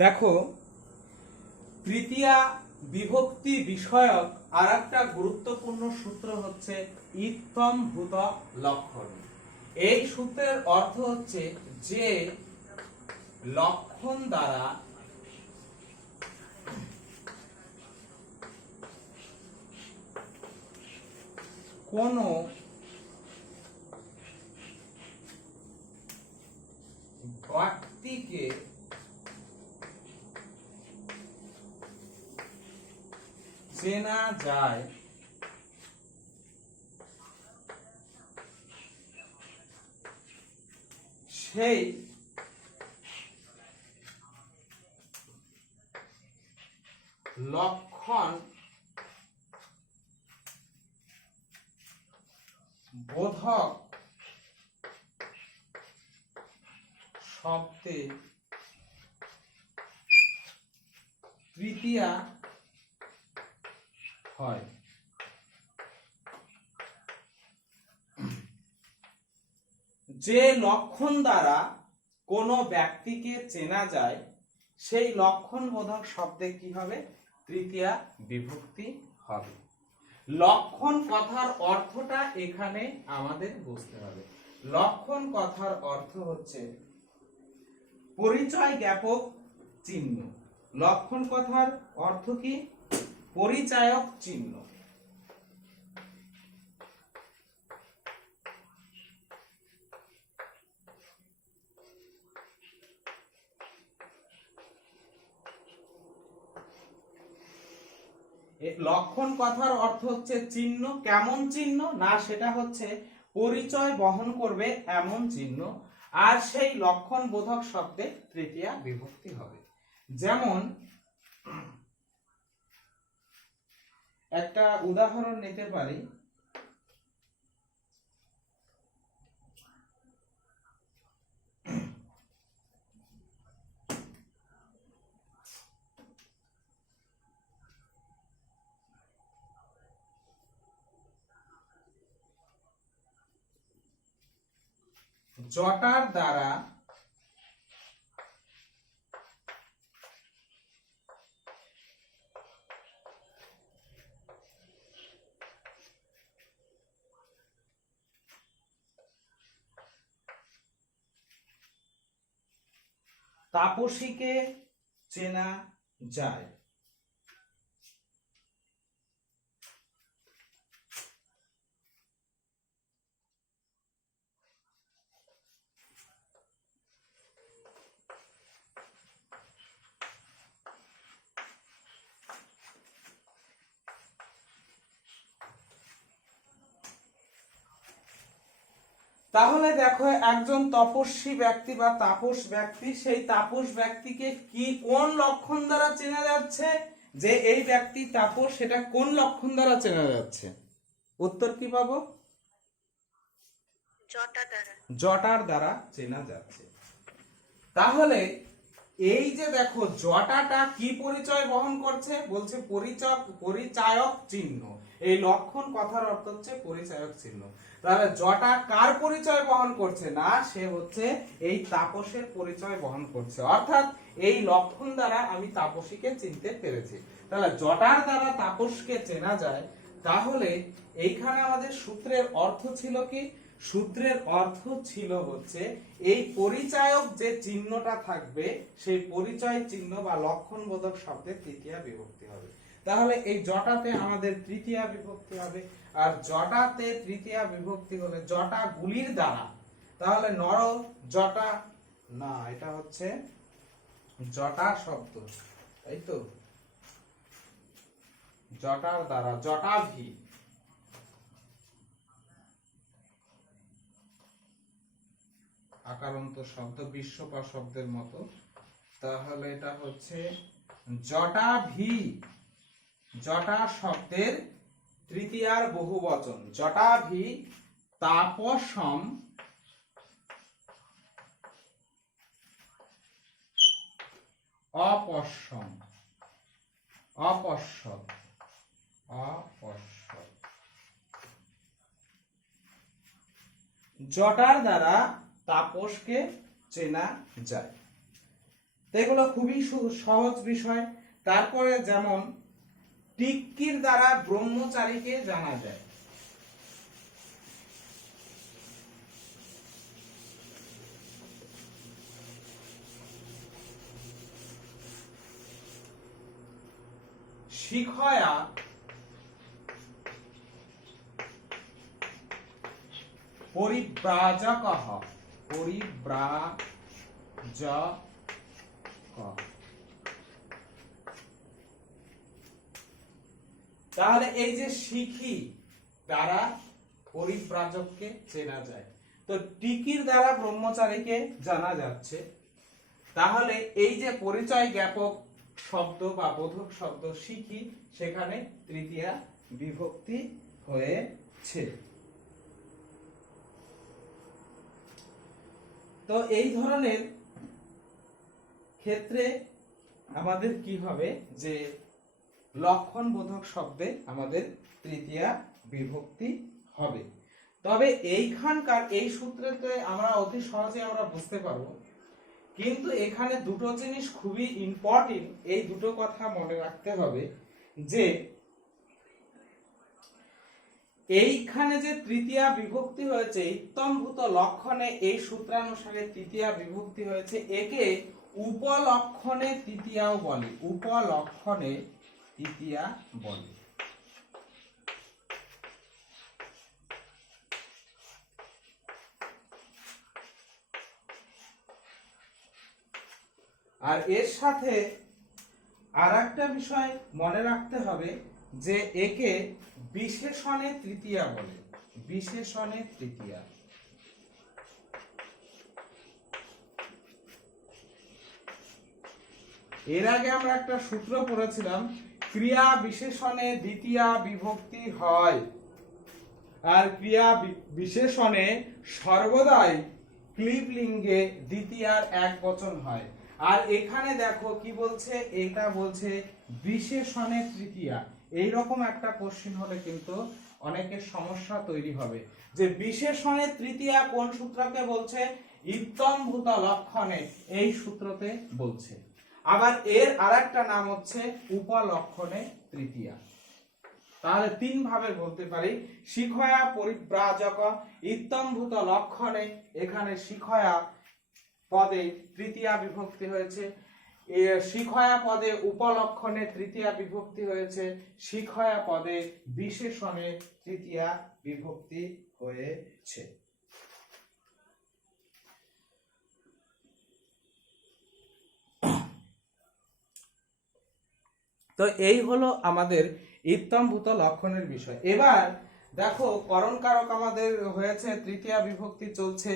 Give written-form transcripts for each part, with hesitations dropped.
দেখো, তৃতীয়া বিভক্তি বিষয়ক আর একটা গুরুত্বপূর্ণ সূত্র হচ্ছে ইত্থম ভূত লক্ষণ। এই সূত্রের অর্থ হচ্ছে যে লক্ষণ দ্বারা কোন ব্যক্তিকে চেনা যায় সেই লক্ষণ বোধক শব্দে তৃতীয়া হয়। যে লক্ষণ দ্বারা কোনো ব্যক্তিকে চেনা যায় সেই লক্ষণ বোধক শব্দে কি হবে? তৃতীয়া বিভক্তি হবে। লক্ষণ কথার অর্থটা এখানে আমাদের বুঝতে হবে। লক্ষণ কথার অর্থ হচ্ছে পরিচয় জ্ঞাপক চিহ্ন। লক্ষণ কথার অর্থ কি? পরিচায়ক চিহ্ন। লক্ষণ কথার অর্থ হচ্ছে চিহ্ন। কেমন চিহ্ন? না, সেটা হচ্ছে পরিচয় বহন করবে এমন চিহ্ন। আর সেই লক্ষণ বোধক শব্দে তৃতীয়া বিভক্তি হবে। যেমন একটা উদাহরণ নিতে পারি। জটার দ্বারা তাপসীকে চেনা যায়। তাহলে দেখো, একজন তপস্বী ব্যক্তি বা তাপস ব্যক্তি, সেই তাপস ব্যক্তিকে কি কোন লক্ষণ দ্বারা চেনা যাচ্ছে? যে এই ব্যক্তি তাপস, সেটা কোন লক্ষণ দ্বারা চেনা যাচ্ছে? উত্তর কি পাবো? জটার দ্বারা চেনা যাচ্ছে। তাহলে এই যে দেখো, জটাটা কি পরিচয় বহন করছে? বলছে পরিচায়ক চিহ্ন। এই লক্ষণ কথার অর্থ হচ্ছে পরিচায়ক চিহ্ন। তাহলে জটা কার পরিচয় বহন করছে? না, সে হচ্ছে এই তাপসের পরিচয় বহন করছে। অর্থাৎ এই লক্ষণ দ্বারা আমি তাপসীকে চিনতে পেরেছি। তাহলে জটার দ্বারা তাপসকে চেনা যায়। তাহলে এইখানে আমাদের সূত্রের অর্থ ছিল কি? সূত্রের অর্থ ছিল হচ্ছে এই পরিচায়ক যে চিহ্নটা থাকবে সেই পরিচয় চিহ্ন বা লক্ষণ বোধক শব্দের তৃতীয়া বিভক্তি হবে। তাহলে এই জটাতে আমাদের তৃতীয়া বিভক্তি হবে। আর জটাতে তৃতীয়া বিভক্তি হলে জটা গুলির দ্বারা, তাহলে নর জটা, না এটা হচ্ছে জটা শব্দ, তাই তো? জটার দ্বারা জটাভি, আকারান্ত শব্দ, বিশ্বপা শব্দের মতো। তাহলে এটা হচ্ছে জটাভি। জটা শব্দের তৃতীয়ার বহুবচন। জটাভি তাপসম অপশ্যম, অপশ্যৎ, অপশ্যৎ। জটার দ্বারা তাপসকে চেনা যায়। তো এগুলো খুবই সহজ বিষয়। তারপরে যেমন টিক্কির দ্বারা ব্রহ্মচারীকে জানা যায়। শিখয়া পরিব্রাজকঃ, পরিব্রাজক। তাহলে এই যে শিখি দ্বারা পরিব্রাজককে চেনা যায়, তো টিকির দ্বারা ব্রহ্মচারীকে জানা যাচ্ছে। তাহলে এই যে পরিচয় জ্ঞাপক শব্দ বা বোধক শব্দ শিখি, সেখানে তৃতীয়া বিভক্তি হয়েছে। তো এই ধরনের ক্ষেত্রে আমাদের কি হবে, যে লক্ষণ বোধক শব্দে আমাদের তৃতীয়া বিভক্তি হবে। তবে এইখানকার এই সূত্রেতে আমরা অতি সহজে আমরা বুঝতে পারবো, কিন্তু এখানে দুটো জিনিস খুবই ইম্পর্টেন্ট, এই দুটো কথা মনে রাখতে হবে। যে এইখানে যে তৃতীয়া বিভক্তি হয়েছে ইত্তমভূত লক্ষণে, এই সূত্রানুসারে তৃতীয়া বিভক্তি হয়েছে, একে উপলক্ষণে তৃতীয়াও বলে, উপলক্ষণে তৃতীয়া বলে। আর এর সাথে আর একটা বিষয় মনে রাখতে হবে, যে একে বিশেষণে তৃতীয়া বলে, বিশেষণে তৃতীয়া। এর আগে আমরা একটা সূত্র পড়েছিলাম, ক্রিয়া বিশেষণে দ্বিতীয়া বিভক্তি হয়, আর ক্রিয়া বিশেষণে সর্বদাই ক্লিবলিঙ্গে দ্বিতীয়ার একবচন হয়। আর এখানে দেখো কি বলছে, এটা বলছে বিশেষণে তৃতীয়া। এইরকম একটা কোশ্চেন হলে কিন্তু অনেকের সমস্যা তৈরি হবে, যে বিশেষণে তৃতীয়া কোন সূত্রকে বলছে, ইত্তমভূত লক্ষণে এই সূত্রতে বলছে। আবার এর আরেকটা নাম হচ্ছে উপলক্ষণে তৃতীয়া। তাহলে তিন ভাবে বলতে পারি, শিখয়া পরিব্রাজক ইত্তমভূত লক্ষণে, এখানে শিখয়া পদে তৃতীয়া বিভক্তি হয়েছে, শিখয়া পদে উপলক্ষণে তৃতীয়া বিভক্তি হয়েছে, শিখয়া পদে বিশেষণে তৃতীয়া বিভক্তি হয়েছে। তো এই হলো আমাদের ইত্তমভূত লক্ষণের বিষয়। এবার দেখো করণ কারক আমাদের হয়েছে, তৃতীয়া বিভক্তি চলছে,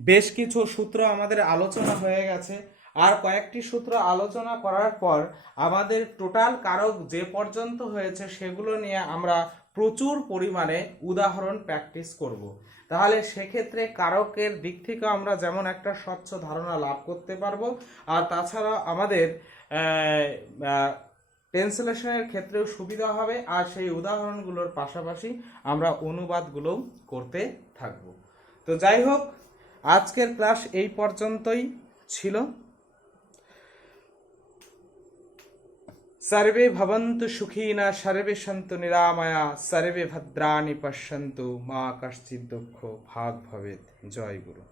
বেশ কিছু সূত্র আমাদের আলোচনা হয়ে গেছে। আর কয়েকটি সূত্র আলোচনা করার পর আমাদের টোটাল কারক যে পর্যন্ত হয়েছে সেগুলো নিয়ে আমরা প্রচুর পরিমাণে উদাহরণ প্র্যাকটিস করব। তাহলে সেক্ষেত্রে কারকের দিক থেকে আমরা যেমন একটা স্বচ্ছ ধারণা লাভ করতে পারবো, আর তাছাড়া আমাদের ট্রান্সলেশনের ক্ষেত্রেও সুবিধা হবে, আর সেই উদাহরণগুলোর পাশাপাশি আমরা অনুবাদগুলোও করতে থাকব। তো যাই হোক, আজকের ক্লাস এই পর্যন্তই ছিল। सर्वे भवन्तु सुखिनः, सर्वे सन्तु निरामया, सर्वे भद्राणि पश्यन्तु, मा कश्चित् दुःखो भाग् भवेत्। जय गुरु।